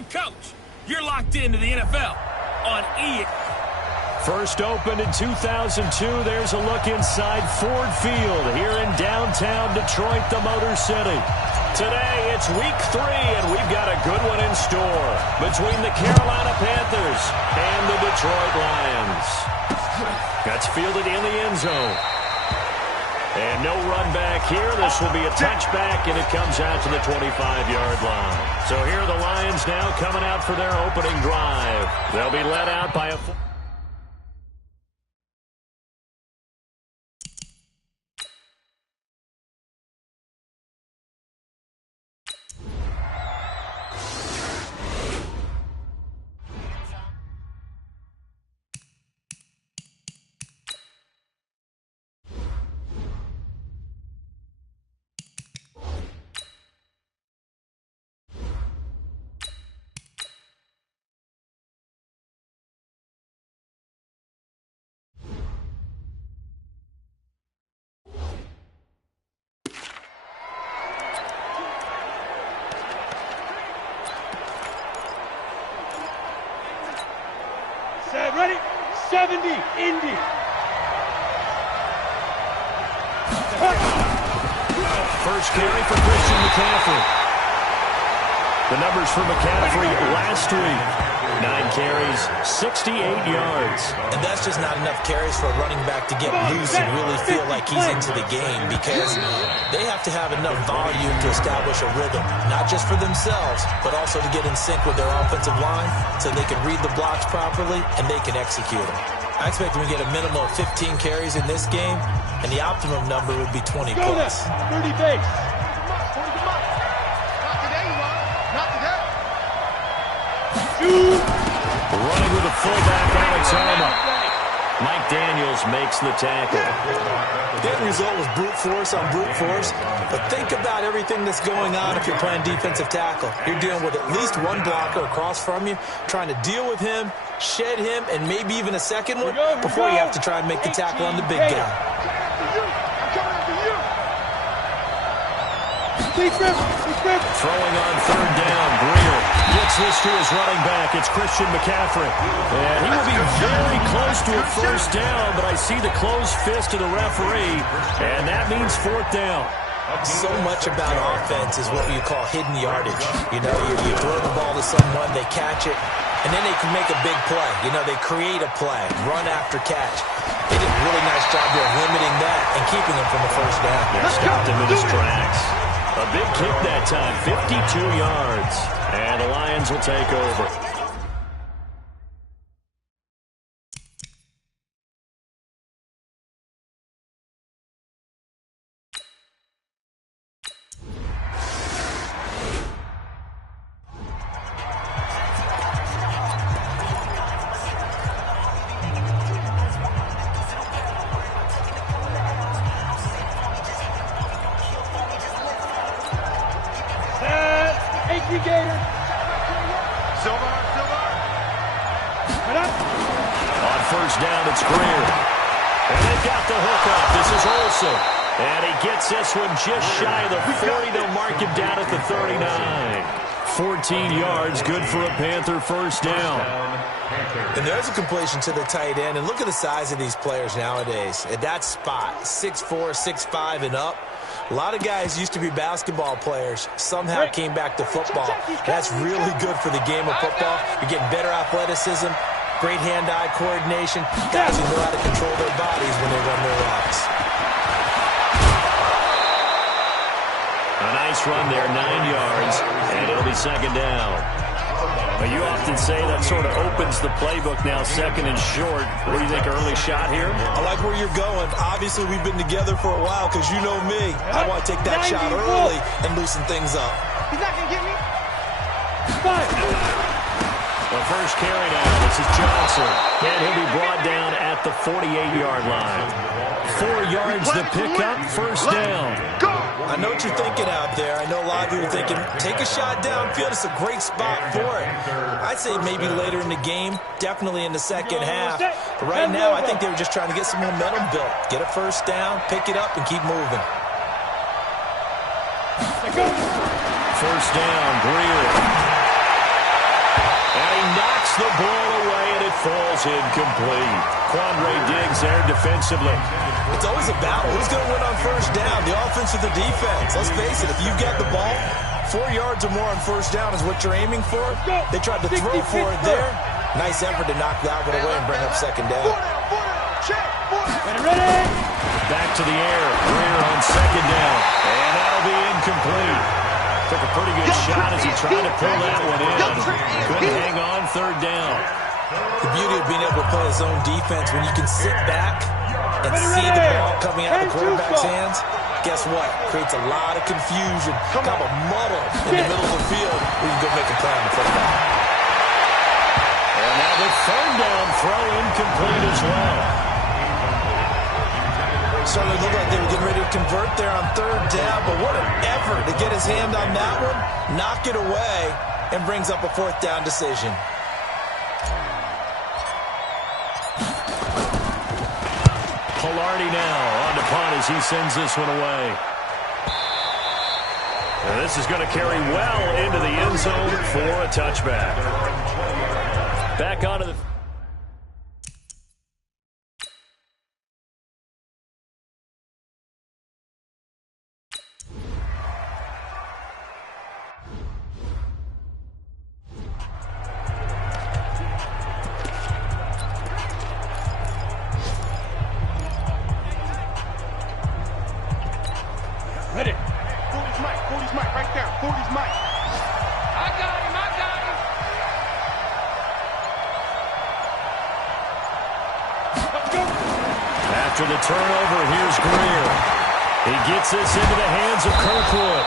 the coach. You're locked into the NFL on EA. First opened in 2002, there's a look inside Ford Field here in downtown Detroit, the Motor City. Today, it's week 3, and we've got a good one in store between the Carolina Panthers and the Detroit Lions. That's fielded in the end zone. And no run back here. This will be a touchback, and it comes out to the 25-yard line. So here are the Lions now coming out for their opening drive. They'll be led out by a... Ready? 70, Indy. First carry for Christian McCaffrey. The numbers for McCaffrey last week. 9 carries, 68 yards. And that's just not enough carries for a running back to get loose and really feel like he's into the game, because they have to have enough volume to establish a rhythm, not just for themselves, but also to get in sync with their offensive line so they can read the blocks properly and they can execute them. I expect them to get a minimum of 15 carries in this game, and the optimum number would be 20 plus. 30 base. Running with the fullback, Alex Arma. Mike Daniels makes the tackle. The end result was brute force on brute force, but think about everything that's going on if you're playing defensive tackle. You're dealing with at least one blocker across from you, trying to deal with him, shed him, and maybe even a second one before you have to try and make the tackle on the big guy. Throwing on third down, Greer gets this to his running back. It's Christian McCaffrey. And he will be very close to a first down, but I see the closed fist of the referee, and that means 4th down. So much about offense is what you call hidden yardage. You know, you throw the ball to someone, they catch it, and then they can make a big play. You know, they create a play, run after catch. They did a really nice job there of limiting that and keeping him from the first down. Stopped him in his tracks. A big kick that time, 52 yards. And the Lions will take over. On first down, it's Greer. And they've got the hook up. This is Olsen. And he gets this one just shy of the 40. They'll mark him down at the 39. 14 yards, good for a Panther first down. And there's a completion to the tight end. And look at the size of these players nowadays. At that spot, 6'4", 6'5", and up. A lot of guys used to be basketball players, somehow came back to football. That's really good for the game of football. You're getting better athleticism, great hand-eye coordination. Guys who know how to control their bodies when they run their routes. A nice run there, 9 yards, and it'll be second down. But you often say that sort of opens the playbook now, second and short. What do you think, early shot here? I like where you're going. Obviously, we've been together for a while because you know me. I want to take that shot early and loosen things up. He's not going to get me. The first carry now, this is Johnson. And he'll be brought down at the 48-yard line. 4 yards to pick up, first down. I know what you're thinking out there. I know a lot of you are thinking, take a shot downfield. It's a great spot for it. I'd say maybe later in the game, definitely in the second half. But right now, I think they were just trying to get some momentum built. Get a first down, pick it up, and keep moving. First down, Greer. And he knocks the ball away, and it falls incomplete. Quandre Diggs there defensively. It's always a battle. Who's going to win on first down, the offense or the defense? Let's face it, if you've got the ball, 4 yards or more on first down is what you're aiming for. They tried to throw for it there. Nice effort to knock that one away and bring up second down. Back to the air. Greer on second down. And that'll be incomplete. Took a pretty good shot as he tried to pull that one in. Couldn't hang on third down. The beauty of being able to play his own defense when you can sit back and see the ball coming out of the quarterback's hands, guess what? Creates a lot of confusion, kind of a muddle in the middle of the field where you can go make a play on the football. And now the third down throw incomplete as well. Certainly looked like they were getting ready to convert there on third down, but what an effort to get his hand on that one, knock it away, and brings up a fourth down decision. Polardi now on to punt as he sends this one away. And this is going to carry well into the end zone for a touchback. Back onto the... Ready. Forty's Mike, right there. Forty's Mike. I got him. Let's go. After the turnover, here's Greer. He gets this into the hands of Kirkwood.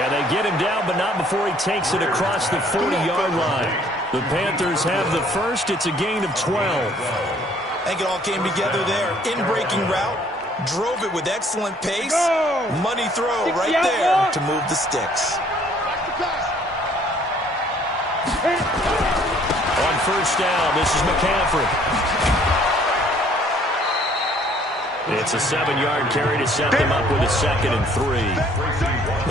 And they get him down, but not before he takes it across the 40-yard line. The Panthers have the first. It's a gain of 12. I think it all came together there. In-breaking route. Drove it with excellent pace. Money throw right there to move the sticks. On first down, this is McCaffrey. It's a 7-yard carry to set them up with a 2nd and 3.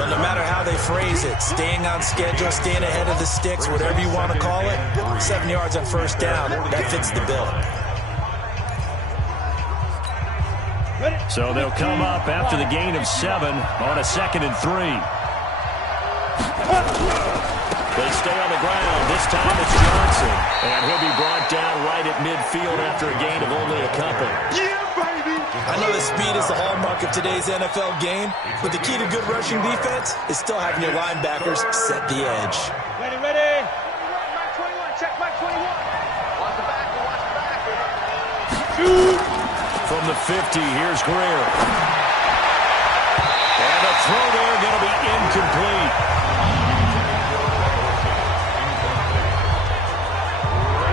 Well, no matter how they phrase it, staying on schedule, staying ahead of the sticks, whatever you want to call it, 7 yards on first down, that fits the bill. So they'll come up after the gain of 7 on a 2nd and 3. They stay on the ground. This time it's Johnson. And he'll be brought down right at midfield after a gain of only a couple. I know that speed is the hallmark of today's NFL game, but the key to good rushing defense is still having your linebackers set the edge. Ready. Mike 21, check Mike 21. Watch the back. Shoot. From the 50, here's Greer. And a throw there going to be incomplete.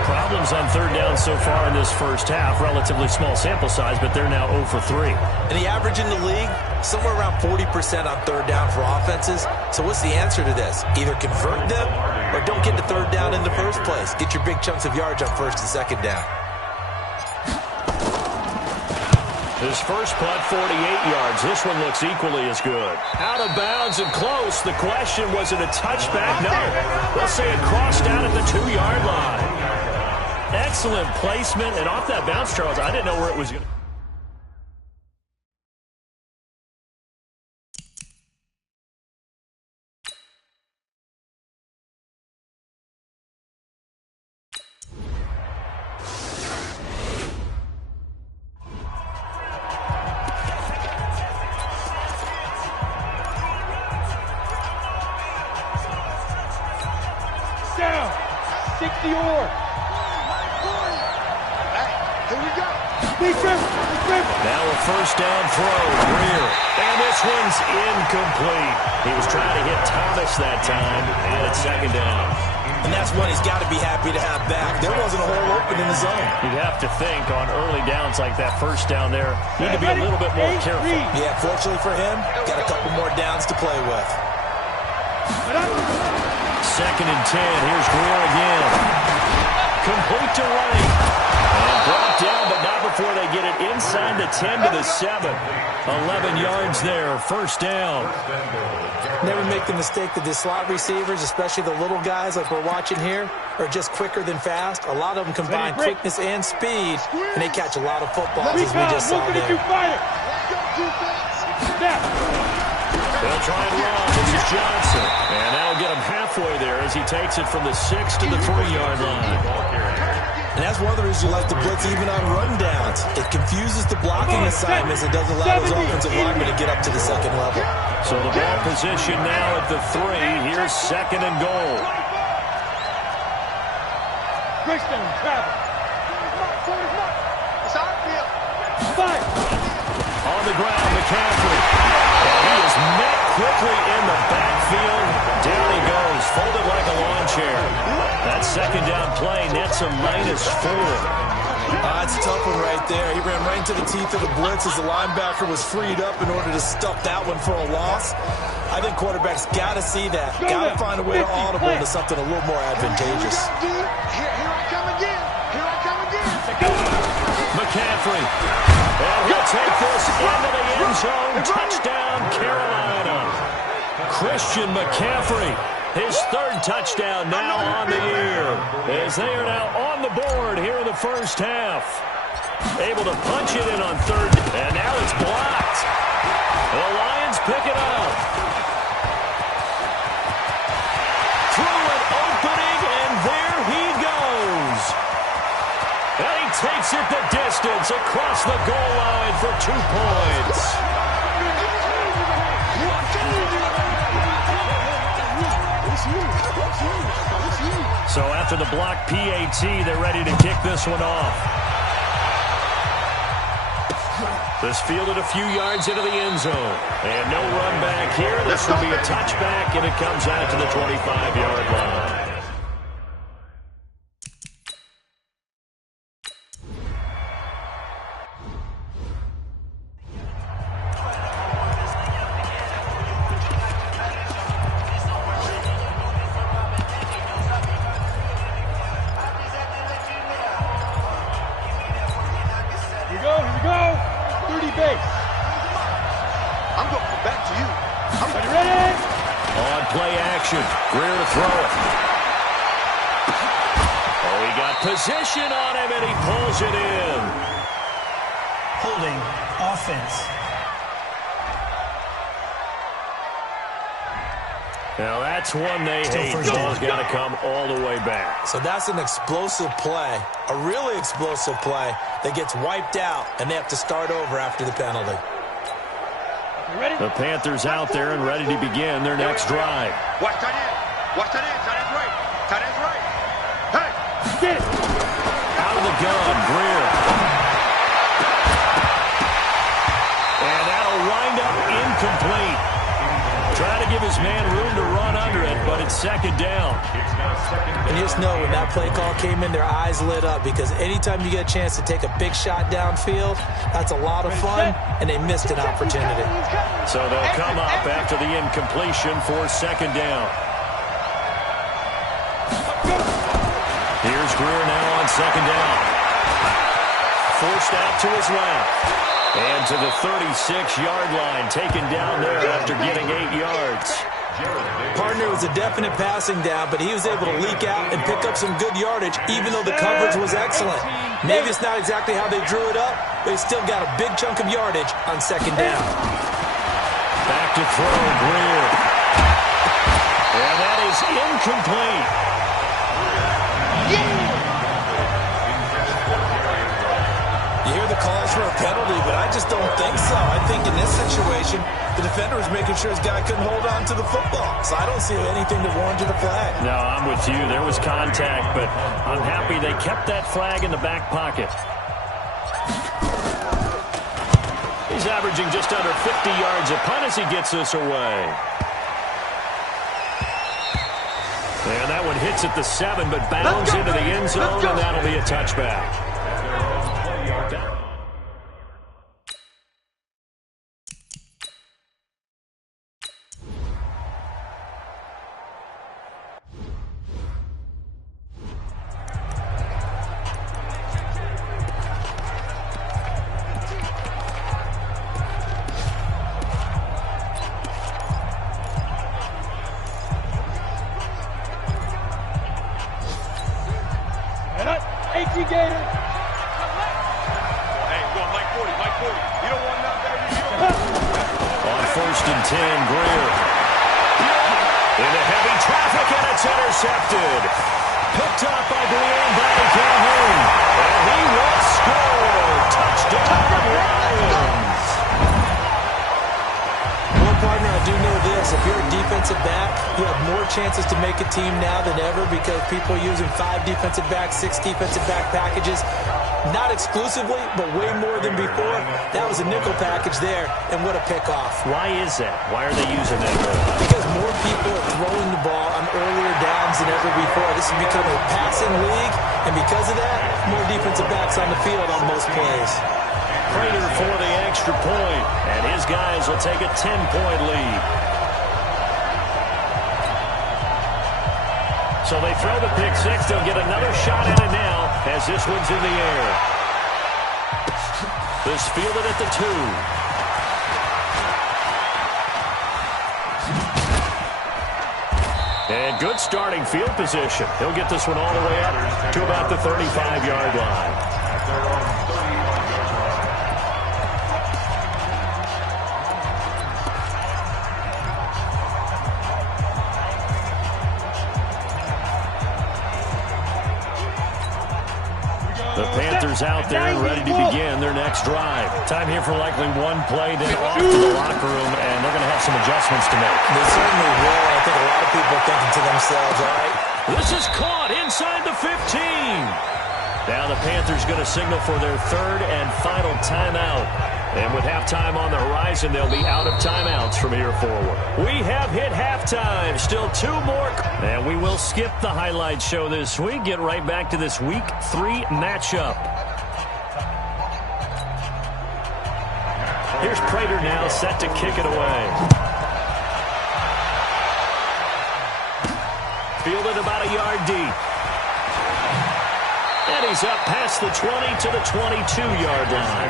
Problems on third down so far in this first half. Relatively small sample size, but they're now 0 for 3. And the average in the league, somewhere around 40% on third down for offenses. So what's the answer to this? Either convert them or don't get to third down in the first place. Get your big chunks of yards on first and second down. His first punt, 48 yards. This one looks equally as good. Out of bounds and close. The question, was it a touchback? No. They'll say it crossed out at the 2-yard line. Excellent placement. And off that bounce, Charles, I didn't know where it was going to... Down. 60 or. Here we go. Big rip. Now a first down throw. Greer. And this one's incomplete. He was trying to hit Thomas that time, and it's second down. And that's one he's got to be happy to have back. There wasn't a hole open in the zone. You'd have to think on early downs like that first down there, need to be a little bit more careful. Yeah, fortunately for him, got a couple more downs to play with. Second and 10. Here's Greer again. Complete to Wright. And brought down, but not before they get it inside the 10 to the 7. 11 yards there, first down. Never make the mistake that the slot receivers, especially the little guys like we're watching here, are just quicker than fast. A lot of them combine quickness and speed, and they catch a lot of footballs, as we just saw there. They'll try and run. This is Johnson. And that'll get him halfway there as he takes it from the 6 to the 3-yard line. And that's one of the reasons you like to blitz even on rundowns. It confuses the blocking assignments and doesn't allow those offensive linemen to get up to the second level. So the ball position now at the 3. Here's second and goal. On the ground, McCaffrey. And he is met quickly in the backfield. Down he goes, folded like a lawn chair. That second down play nets a -4. That's a tough one right there. He ran right into the teeth of the blitz as the linebacker was freed up in order to stuff that one for a loss. I think quarterbacks got to see that. Got to find a way to audible into something a little more advantageous. Here I come again. Here I come again. McCaffrey. And he'll take this into the end zone. Touchdown, Carolina. Christian McCaffrey. His third touchdown now on the year, as they are now on the board here in the first half. Able to punch it in on third, and now it's blocked. The Lions pick it up. Through an opening, and there he goes. And he takes it the distance across the goal line for 2 points. So after the block PAT, they're ready to kick this one off. This fielded a few yards into the end zone. And no run back here. This will be a touchback, and it comes out to the 25-yard line. Position on him, and he pulls it in. Holding offense. Now that's one they hate. Ball's got to come all the way back. So that's an explosive play, a really explosive play that gets wiped out, and they have to start over after the penalty. The Panthers out there and ready to begin their next drive. Watch tight end. Watch tight end. Tight end's right. Tight end's right. Hey, get it. Out of the gun, Greer. And that'll wind up incomplete. Trying to give his man room to run under it, but it's second down. And you just know when that play call came in, their eyes lit up, because anytime you get a chance to take a big shot downfield, that's a lot of fun, and they missed an opportunity. So they'll come up after the incompletion for second down. Here's Greer now on second down. Forced out to his left. And to the 36-yard line, taken down there after getting 8 yards. Partner was a definite passing down, but he was able to leak out and pick up some good yardage, even though the coverage was excellent. Maybe it's not exactly how they drew it up, but he still got a big chunk of yardage on second down. Back to throw, Greer. And that is incomplete. You hear the calls for a penalty, but I just don't think so. I think in this situation, the defender was making sure his guy couldn't hold on to the football. So I don't see anything that warranted a flag. No, I'm with you. There was contact, but I'm happy they kept that flag in the back pocket. He's averaging just under 50 yards a punt as he gets this away. And that one hits at the 7, but bounds into the end zone, and that'll be a touchback. 10, Greer. Into heavy traffic, and it's intercepted. Picked up by Greer, and Brady Calhoun. And he will score. Touchdown, Lions. Well, partner, I do know this. If you're a defensive back, you have more chances to make a team now than ever because people are using 5 defensive backs, 6 defensive back packages. Not exclusively, but way more than before. That was a nickel package there, and what a pickoff. Why is that? Why are they using that? Because more people are throwing the ball on earlier downs than ever before. This has become a passing league, and because of that, more defensive backs on the field on most plays. Prater for the extra point, and his guys will take a 10-point lead. So they throw the pick six. They'll get another shot at it now as this one's in the air. This fielded at the 2. And good starting field position. He'll get this one all the way up to about the 35-yard line. The Panthers out there and ready to begin their next drive. Time here for likely one play, then off to the locker room, and they're going to have some adjustments to make. They certainly will. I think a lot of people are thinking to themselves, all right. This is caught inside the 15. Now the Panthers going to signal for their 3rd and final timeout. And with halftime on the horizon, they'll be out of timeouts from here forward. We have hit halftime. Still 2 more. And we will skip the highlight show this week. Get right back to this Week 3 matchup. Here's Prater now set to kick it away. Fielded about a yard deep. And he's up past the 20 to the 22-yard line.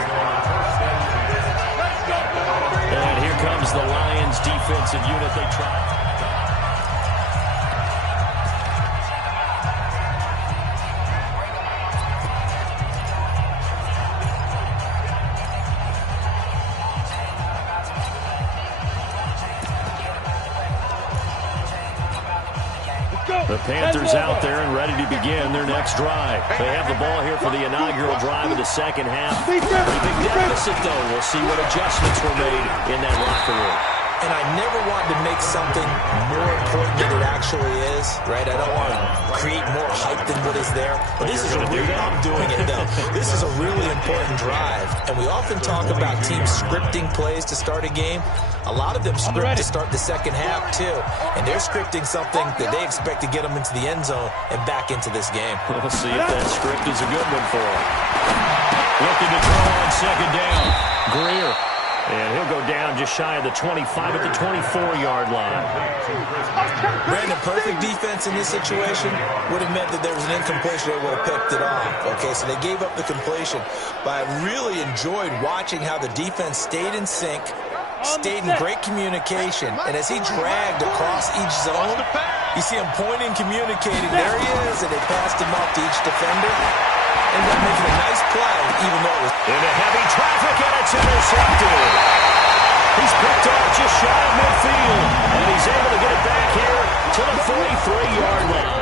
And here comes the Lions defensive unit. They try. The Panthers out there and ready to begin their next drive. They have the ball here for the inaugural drive of the second half. Pretty big deficit, though. We'll see what adjustments were made in that locker room. And I never want to make something more important than it actually is, right? I don't want to create more hype than what is there. But this is a really, I'm doing it, though. This is a really important drive. And we often talk about teams scripting plays to start a game. A lot of them script to start the second half, too. And they're scripting something that they expect to get them into the end zone and back into this game. We'll see if that script is a good one for them. Looking to throw on second down. Greer. And he'll go down just shy of the 25 at the 24-yard line. Brandon, perfect defense in this situation would have meant that there was an incompletion. They would have picked it off. Okay, so they gave up the completion. But I really enjoyed watching how the defense stayed in sync, stayed in great communication. And as he dragged across each zone, you see him pointing, communicating. There he is, and they passed him off to each defender. Ended up making a nice play, even though it was into heavy traffic, and it's intercepted. He's picked off just shy of midfield, and he's able to get it back here to the 43-yard line.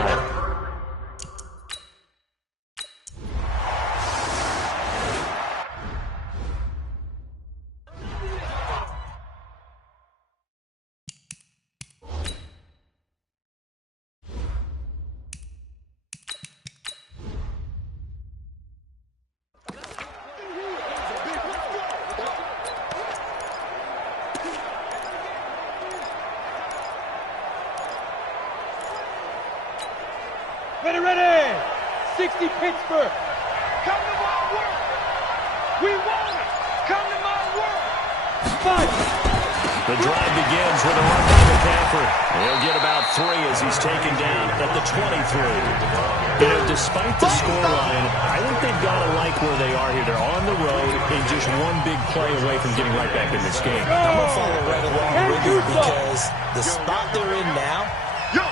Ready! 60 Pittsburgh. Come to my work. We want it. Come to my work. Fight. The drive begins with a run by McCaffrey. He'll get about 3 as he's taken down at the 23. You know, despite the scoreline, I think they've got to like where they are here. They're on the road and just one big play away from getting right back in this game. I'm going to follow right along with you because the spot they're in now,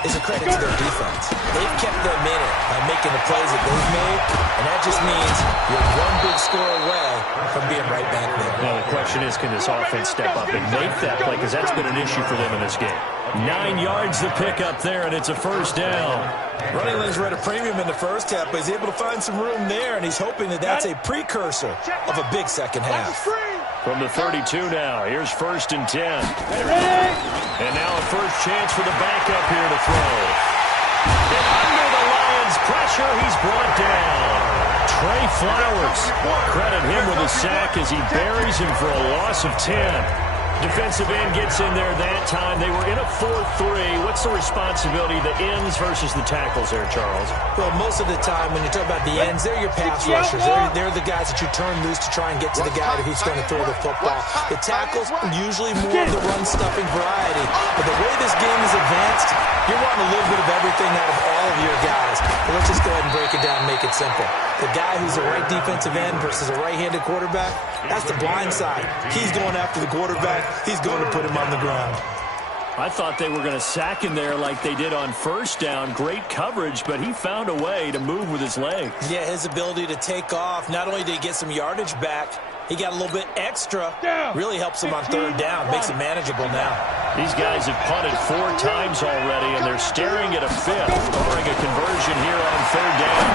is a credit to their defense. They've kept them in it by making the plays that they've made, and that just means you're one big score away from being right back there. Now the question is, can this offense step up and make that play? Because that's been an issue for them in this game. 9 yards to pick up there, and it's a first down. Running lanes were at a premium in the first half, but he's able to find some room there, and he's hoping that that's a precursor of a big second half. From the 32 now, here's 1st and 10. And now a first chance for the backup here to throw. And under the Lions' pressure, he's brought down. Trey Flowers, credit him with a sack as he buries him for a loss of 10. Defensive end gets in there that time. They were in a 4-3. What's the responsibility, the ends versus the tackles there, Charles? Well, most of the time when you talk about the ends, they're your pass rushers. They're the guys that you turn loose to try and get to the guy who's going to throw the football. The tackles, usually more of the run-stuffing variety. But the way this game is advanced, you're wanting a little bit of everything out of all of your guys. But let's just go ahead and break it down and make it simple. The guy who's a right defensive end versus a right-handed quarterback, that's the blind side. He's going after the quarterback. He's going to put him on the ground. I thought they were going to sack him there like they did on first down. Great coverage, but he found a way to move with his legs. Yeah, his ability to take off. Not only did he get some yardage back, he got a little bit extra. Really helps him on 3rd down. Makes it manageable now. These guys have punted 4 times already, and they're staring at a 5th, barring a conversion here on 3rd down.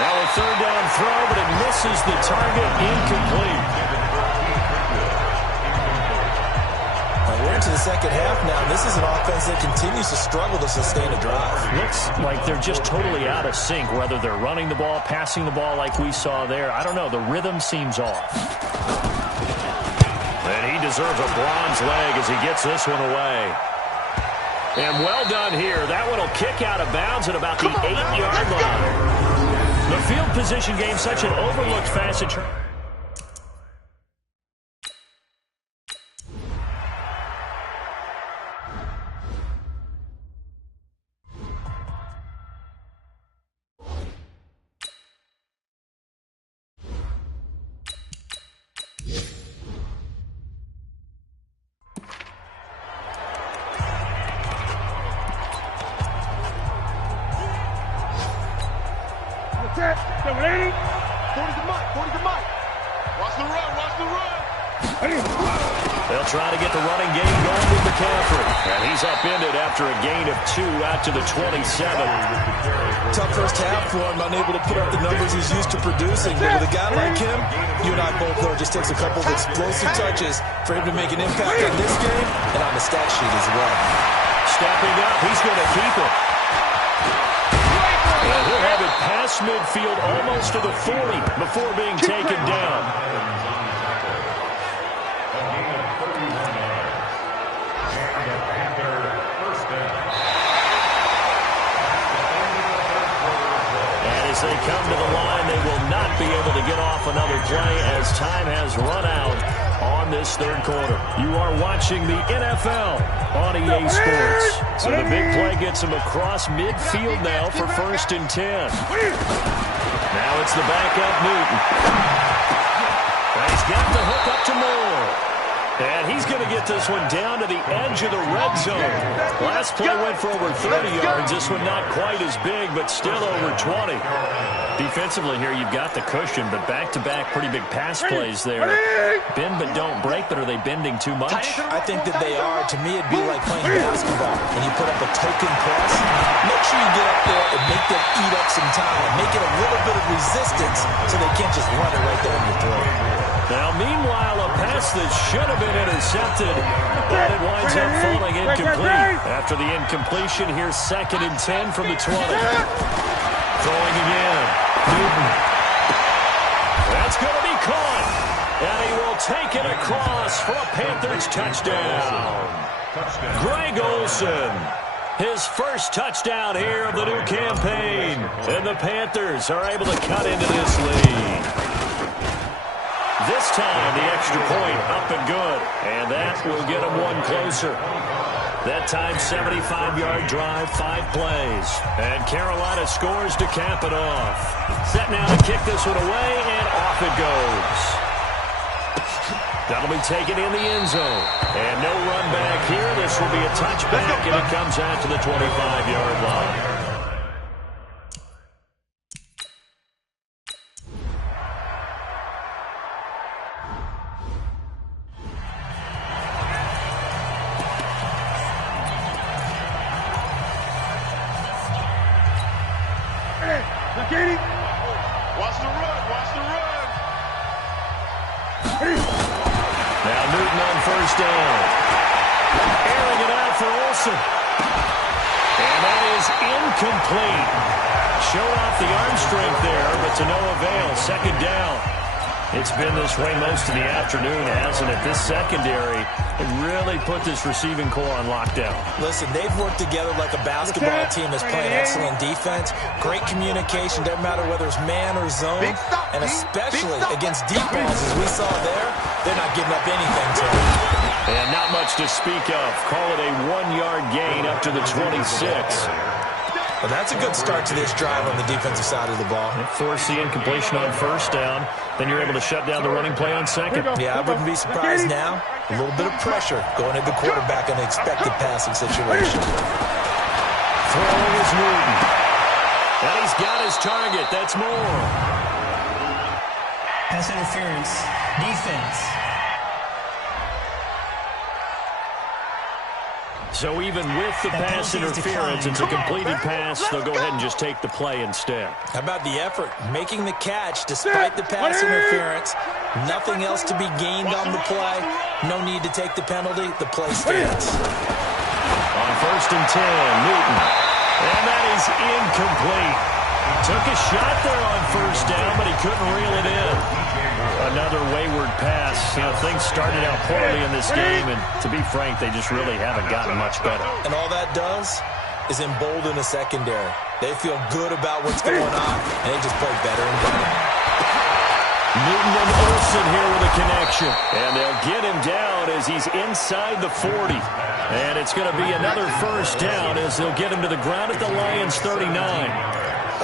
Now a 3rd down throw, but it misses the target, incomplete. We're into the second half now. This is an offense that continues to struggle to sustain a drive. Looks like they're just totally out of sync, whether they're running the ball, passing the ball like we saw there. I don't know. The rhythm seems off. And he deserves a bronze leg as he gets this one away. And well done here. That one will kick out of bounds at about the 8-yard line. The field position game, such an overlooked facet. They'll try to get the running game going with McCaffrey. And he's upended after a gain of 2 out to the 27. Tough first half for him, unable to put up the numbers he's used to producing. But with a guy like him, you and I both know it just takes a couple of explosive touches for him to make an impact on this game and on the stat sheet as well. Stepping up, he's going to keep it. And he'll have it past midfield almost to the 40 before being taken down. As they come to the line, they will not be able to get off another play as time has run out on this 3rd quarter. You are watching the NFL on EA Sports. So the big play gets him across midfield now for 1st and 10. Now it's the backup Newton. And he's got the hook up to Moore. And he's going to get this one down to the edge of the red zone. Last play went for over 30 yards. This one not quite as big, but still over 20. Defensively here, you've got the cushion, but back-to-back pretty big pass plays there. Bend but don't break, but are they bending too much? I think that they are. To me, it'd be like playing basketball, and you put up a token press. Make sure you get up there and make them eat up some time. Make it a little bit of resistance so they can't just run it right down your throat. Now, meanwhile, a pass that should have been intercepted, but it winds up falling incomplete. After the incompletion, here's 2nd and 10 from the 20. Throwing again. Newton. That's going to be caught. And he will take it across for a Panthers touchdown. Greg Olsen. His first touchdown here of the new campaign. And the Panthers are able to cut into this lead. This time, the extra point up and good. And that will get him one closer. That time, 75-yard drive, 5 plays. And Carolina scores to cap it off. Set now to kick this one away, and off it goes. That'll be taken in the end zone. And no run back here. This will be a touchback, and it comes out to the 25-yard line. Watch the run, watch the run. Now Newton on first down. Airing it out for Olsen. And that is incomplete. Showed off the arm strength there, but to no avail. Second down. It's been this way most of the afternoon, hasn't it? This secondary really put this receiving core on lockdown. Listen, they've worked together like a basketball team that's playing excellent defense. Great communication, doesn't matter whether it's man or zone. And especially against deep balls, as we saw there, they're not giving up anything to them. And not much to speak of. Call it a 1-yard gain up to the 26. Well, that's a good start to this drive on the defensive side of the ball. Force the incompletion on first down. Then you're able to shut down the running play on second. Yeah, I wouldn't be surprised now. A little bit of pressure going at the quarterback in an expected passing situation. Throwing is Newton. And he's got his target. That's more. Pass interference. Defense. So even with the pass interference, it's a completed pass. They'll go ahead and just take the play instead. How about the effort? Making the catch despite the pass interference. Nothing else to be gained on the play. No need to take the penalty. The play stands. On first and 10, Newton. And that is incomplete. Took a shot there on first down, but he couldn't reel it in. Another wayward pass. You know, things started out poorly in this game, and to be frank, they just really haven't gotten much better. And all that does is embolden the secondary. They feel good about what's going on, and they just play better and better. Newton and Olsen here with a connection. And they'll get him down as he's inside the 40. And it's going to be another first down as they'll get him to the ground at the Lions' 39.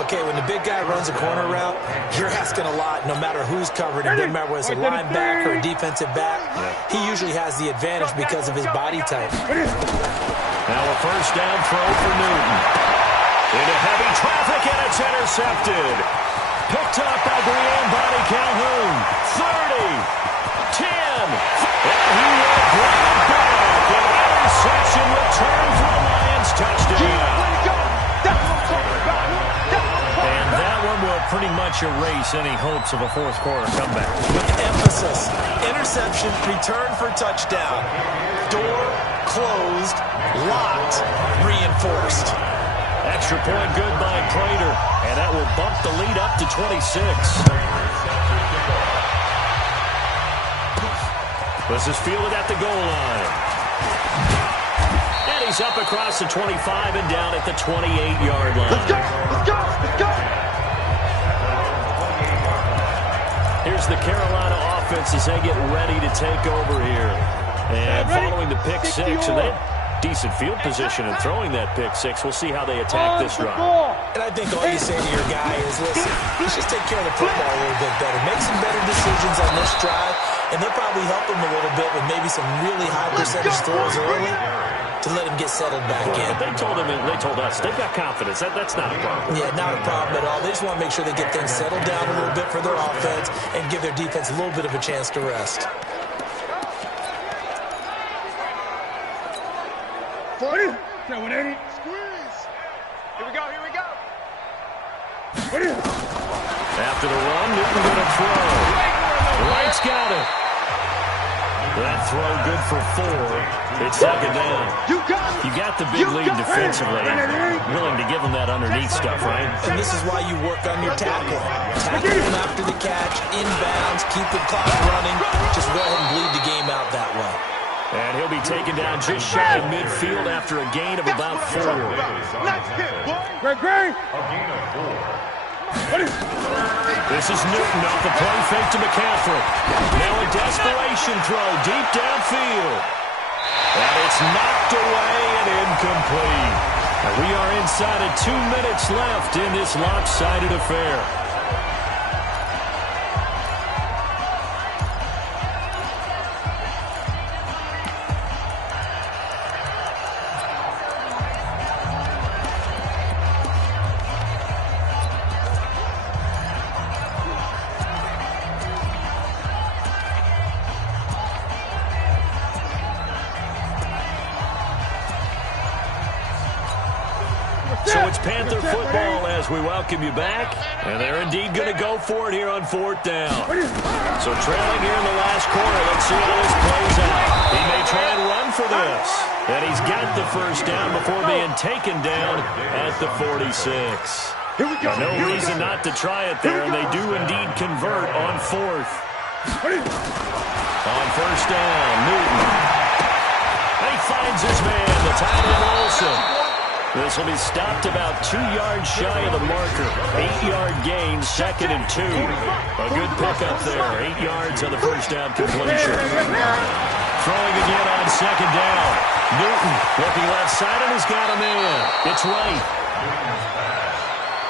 Okay, when the big guy runs a corner route, you're asking a lot no matter who's covering him. No matter whether it's a linebacker or a defensive back. He usually has the advantage because of his body type. Now a first down throw for Newton. Into heavy traffic, and it's intercepted. Picked up by Brian Body Calhoun. 30, 10, and he will bring it back. An interception return for the Lions touchdown. And that one will pretty much erase any hopes of a fourth quarter comeback. With emphasis, interception, return for touchdown. Door closed, locked, reinforced. Extra point good by Prater, and that will bump the lead up to 26. This is fielded at the goal line. And he's up across the 25 and down at the 28-yard line. Let's go! Let's go! Let's go! Here's the Carolina offense as they get ready to take over here. And following the pick six, and they decent field position and throwing that pick six. We'll see how they attack this drive. And I think all you say to your guy is, listen, let's just take care of the football a little bit better. Make some better decisions on this drive, and they'll probably help him a little bit with maybe some really high percentage throws early to let him get settled back in. But they told us, they've got confidence. That's not a problem. Yeah, not a problem at all. They just want to make sure they get things settled down a little bit for their offense and give their defense a little bit of a chance to rest. 40. 180. Squeeze. Here we go. Here we go. After the run, Newton going to throw. Wright's got it. That throw good for 4. It's second down. You got the big lead defensively. Willing to give them that underneath stuff, right? And this is why you work on your tackling. Tackle them after the catch, inbounds, keep the clock running. Just go ahead and bleed the game out that way. And he'll be taken down just shy of midfield after a gain of about 4. Greg. This is Newton off the play fake to McCaffrey. Now a desperation throw deep downfield. And it's knocked away and incomplete. And we are inside of 2 minutes left in this lopsided affair. So it's Panther football as we welcome you back. And they're indeed going to go for it here on 4th down. So trailing here in the last quarter. Let's see how this plays out. He may try and run for this. And he's got the first down before being taken down at the 46. No reason not to try it there, and they do indeed convert on 4th. On 1st down, Newton. And he finds his man, the tight end Olsen. This will be stopped about 2 yards shy of the marker. 8-yard gain, 2nd and 2. A good pickup there. 8 yards on the first down completion. Throwing again on 2nd down. Newton looking left side, and he's got a man. It's right.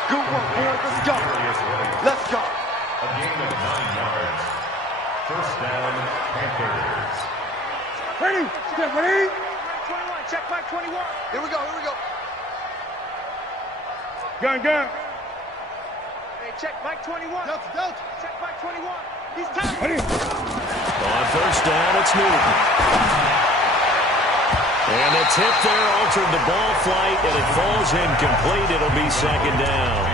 Good work, boys. Let's go. Let's go. A gain of 9 yards. 1st down, Panthers. Ready? Step ready. 21. Check back 21. Here we go. Here we go. Gun. Hey, check back 21. Delta. Check back 21. He's tight. Ready? On 1st down, it's Newton. And the tip there altered the ball flight, and it falls incomplete. It'll be 2nd down.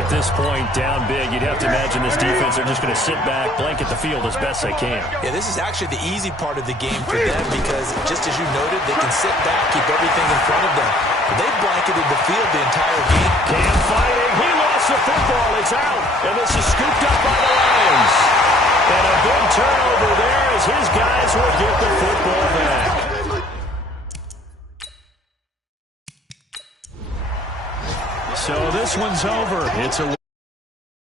At this point, down big, you'd have to imagine this defense are just going to sit back, blanket the field as best they can. Yeah, this is actually the easy part of the game for them because, just as you noted, they can sit back, keep everything in front of them. They blanketed the field the entire game. Cam fighting. He lost the football. It's out. And this is scooped up by the Lions. And a big turnover there as his guys will get the football back. So this one's over. It's a